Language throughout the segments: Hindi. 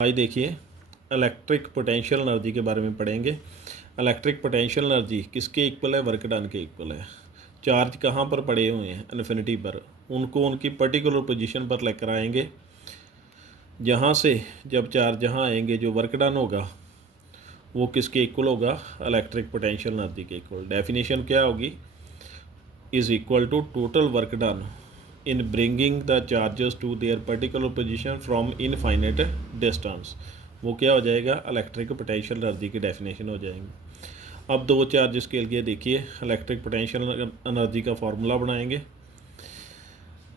आज देखिए इलेक्ट्रिक पोटेंशियल एनर्जी के बारे में पढ़ेंगे। इलेक्ट्रिक पोटेंशियल एनर्जी किसके इक्वल है? वर्क डन के इक्वल है। चार्ज कहाँ पर पड़े हुए हैं? इन्फिनिटी पर। उनको उनकी पर्टिकुलर पोजीशन पर लेकर आएंगे, जहाँ से जब चार्ज यहाँ आएंगे जो वर्क डन होगा वो किसके इक्वल होगा? इलेक्ट्रिक पोटेंशियल एनर्जी के इक्वल। डेफिनेशन क्या होगी? Is equal to total work done in bringing the charges to their particular position from infinite distance। वो क्या हो जाएगा? इलेक्ट्रिक पोटेंशियल एनर्जी की डेफिनेशन हो जाएंगी। अब दो चार्जेस के लिए देखिए इलेक्ट्रिक पोटेंशियल एनर्जी का फार्मूला बनाएंगे।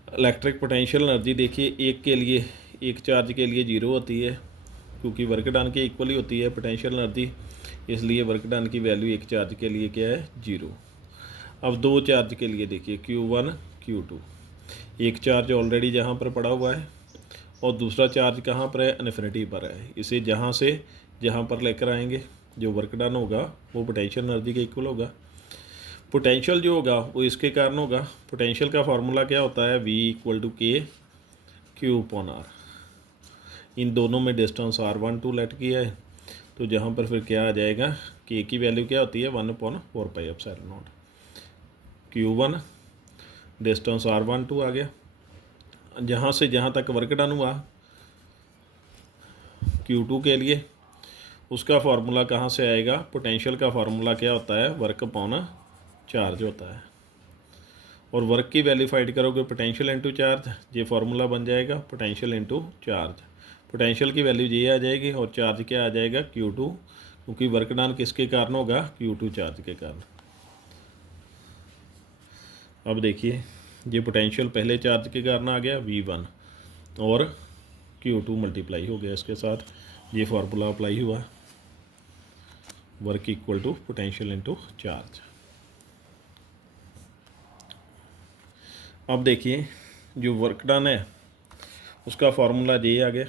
इलेक्ट्रिक पोटेंशियल एनर्जी देखिए एक के लिए, एक चार्ज के लिए जीरो होती है क्योंकि वर्क डन के इक्वल ही होती है पोटेंशियल एनर्जी, इसलिए वर्क डन की वैल्यू एक चार्ज के लिए क्या है? जीरो। अब दो चार्ज के लिए देखिए Q1 Q2। एक चार्ज ऑलरेडी जहाँ पर पड़ा हुआ है और दूसरा चार्ज कहाँ पर है? इन्फिनिटी पर है। इसे जहाँ से जहाँ पर लेकर आएंगे जो वर्क डन होगा वो पोटेंशियल एनर्जी के इक्वल होगा। पोटेंशियल जो होगा वो इसके कारण होगा। पोटेंशियल का फार्मूला क्या होता है? V इक्वल टू के क्यू अपॉन आर। इन दोनों में डिस्टेंस R12 लेट किया है, तो जहाँ पर फिर क्या आ जाएगा? के की वैल्यू क्या होती है? 1/4πε0। Q1 डिस्टेंस R12 आ गया। जहाँ से जहाँ तक वर्क डन हुआ Q2 के लिए, उसका फार्मूला कहाँ से आएगा? पोटेंशियल का फार्मूला क्या होता है? वर्क अपॉन चार्ज होता है। और वर्क की वैल्यू फाइंड करोगे पोटेंशियल इंटू चार्ज, ये फार्मूला बन जाएगा पोटेंशियल इंटू चार्ज। पोटेंशियल की वैल्यू ये आ जाएगी और चार्ज क्या आ जाएगा? Q2, क्योंकि वर्क डन किसके कारण होगा? Q2 चार्ज के कारण। अब देखिए ये पोटेंशियल पहले चार्ज के कारण आ गया V1 और Q2 मल्टीप्लाई हो गया इसके साथ, ये फार्मूला अप्लाई हुआ। Work equal to potential into charge. अब देखिए जो वर्क डन है उसका फार्मूला ये आ गया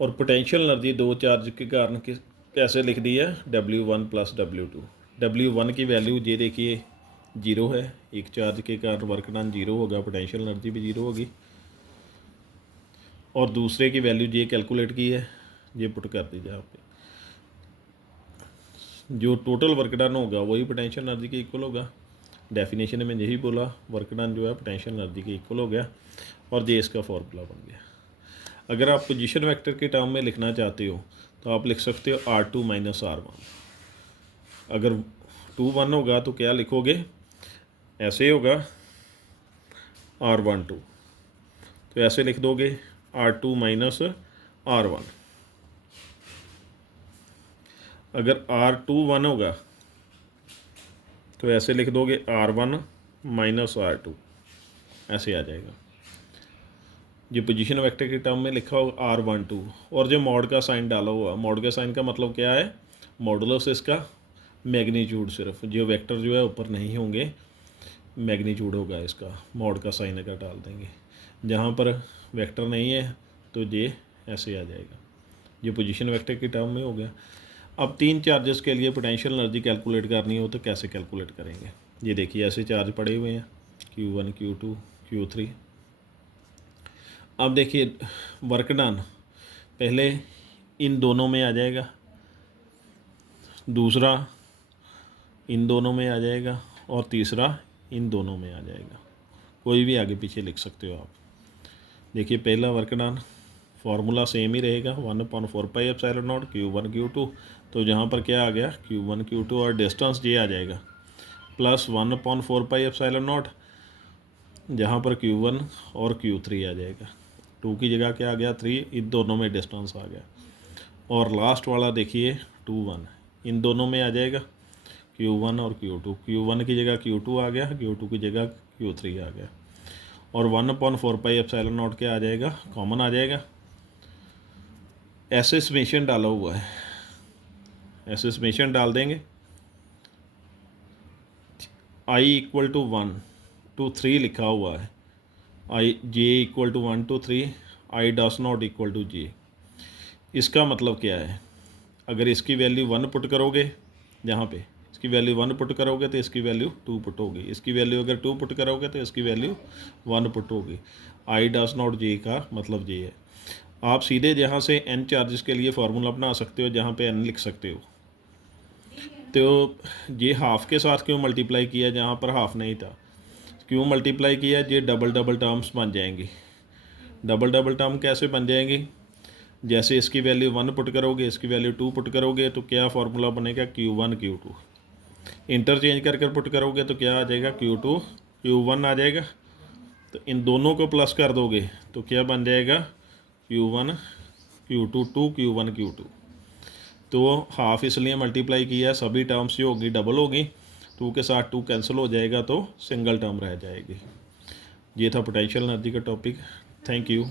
और पोटेंशियल एनर्जी दो चार्ज के कारण कैसे लिख दी है? W1 + W2। W1 की वैल्यू ये देखिए जीरो है, एक चार्ज के कारण वर्क डन जीरो होगा, पोटेंशियल एनर्जी भी जीरो होगी। और दूसरे की वैल्यू ये कैलकुलेट की है, ये पुट कर दीजिए आप। जो टोटल वर्क डन होगा वही पोटेंशियल एनर्जी के इक्वल होगा। डेफिनेशन में यही बोला, वर्क डन जो है पोटेंशियल एनर्जी के इक्वल हो गया और ये इसका फॉर्मूला बन गया। अगर आप पोजीशन वेक्टर के टर्म में लिखना चाहते हो तो आप लिख सकते हो R2 - R1। अगर 2 1 होगा तो क्या लिखोगे? ऐसे होगा R12, तो ऐसे लिख दोगे R2 - R1। अगर R2 1 होगा तो ऐसे लिख दोगे R1 - R2, ऐसे आ जाएगा। ये पोजीशन वेक्टर के टर्म में लिखा हो R12 और जो मॉड का साइन डाला हुआ, मॉड का साइन का मतलब क्या है? मॉडुलस इसका मैग्नीट्यूड, सिर्फ जो वेक्टर जो है ऊपर नहीं होंगे, मैग्नीट्यूड होगा इसका। मॉड का साइन अगर डाल देंगे, जहाँ पर वेक्टर नहीं है तो ये ऐसे आ जाएगा। ये पोजीशन वेक्टर के टर्म में हो गया। अब तीन चार्जेस के लिए पोटेंशियल एनर्जी कैलकुलेट करनी हो तो कैसे कैलकुलेट करेंगे? ये देखिए ऐसे चार्ज पड़े हुए हैं Q1 Q2 Q3। अब देखिए वर्क डन पहले इन दोनों में आ जाएगा, दूसरा इन दोनों में आ जाएगा और तीसरा इन दोनों में आ जाएगा। कोई भी आगे पीछे लिख सकते हो आप। देखिए पहला वर्क डन फार्मूला सेम ही रहेगा 1/4πε0 Q1 Q2। तो जहाँ पर क्या आ गया? Q1 Q2 और डिस्टेंस ये आ जाएगा प्लस 1/4πε0, जहाँ पर Q1 और Q3 आ जाएगा। 2 की जगह क्या आ गया? 3। इन दोनों में डिस्टेंस आ गया। और लास्ट वाला देखिए 2 1, इन दोनों में आ जाएगा Q1 और Q2। Q1 की जगह Q2 आ गया, Q2 की जगह Q3 आ गया। और 1/4πε0 क्या आ जाएगा? कॉमन आ जाएगा। ऐसे समेशन डाला हुआ है, ऐसे समेशन डाल देंगे। I = 1 to 3 लिखा हुआ है, J = 1 to 3, I does not equal to J। इसका मतलब क्या है? अगर इसकी वैल्यू 1 पुट करोगे, जहाँ पे इसकी वैल्यू 1 पुट करोगे तो इसकी वैल्यू 2 पुट होगी। इसकी वैल्यू अगर 2 पुट करोगे तो इसकी वैल्यू 1 पुट होगी। I does not J का मतलब ये है। आप सीधे यहाँ से n चार्जेस के लिए फार्मूला बना सकते हो, जहाँ पे n लिख सकते हो। तो ये हाफ के साथ क्यों मल्टीप्लाई किया जहाँ पर हाफ नहीं था, क्यों मल्टीप्लाई किया, ये डबल डबल टर्म्स बन जाएंगी। डबल डबल टर्म कैसे बन जाएंगी, जैसे इसकी वैल्यू 1 पुट करोगे, इसकी वैल्यू 2 पुट करोगे, तो क्या फार्मूला बनेगा, Q1 Q2। इंटरचेंज कर कर पुट करोगे तो क्या आ जाएगा, Q2 Q1 आ जाएगा। तो इन दोनों को प्लस कर दोगे तो क्या बन जाएगा, Q1 Q2 2 Q1 Q2। तो हाफ इसलिए मल्टीप्लाई किया, सभी टर्म्स जो होगी डबल होगी, 2 के साथ 2 कैंसिल हो जाएगा तो सिंगल टर्म रह जाएगी। ये था पोटेंशियल एनर्जी का टॉपिक। Thank you.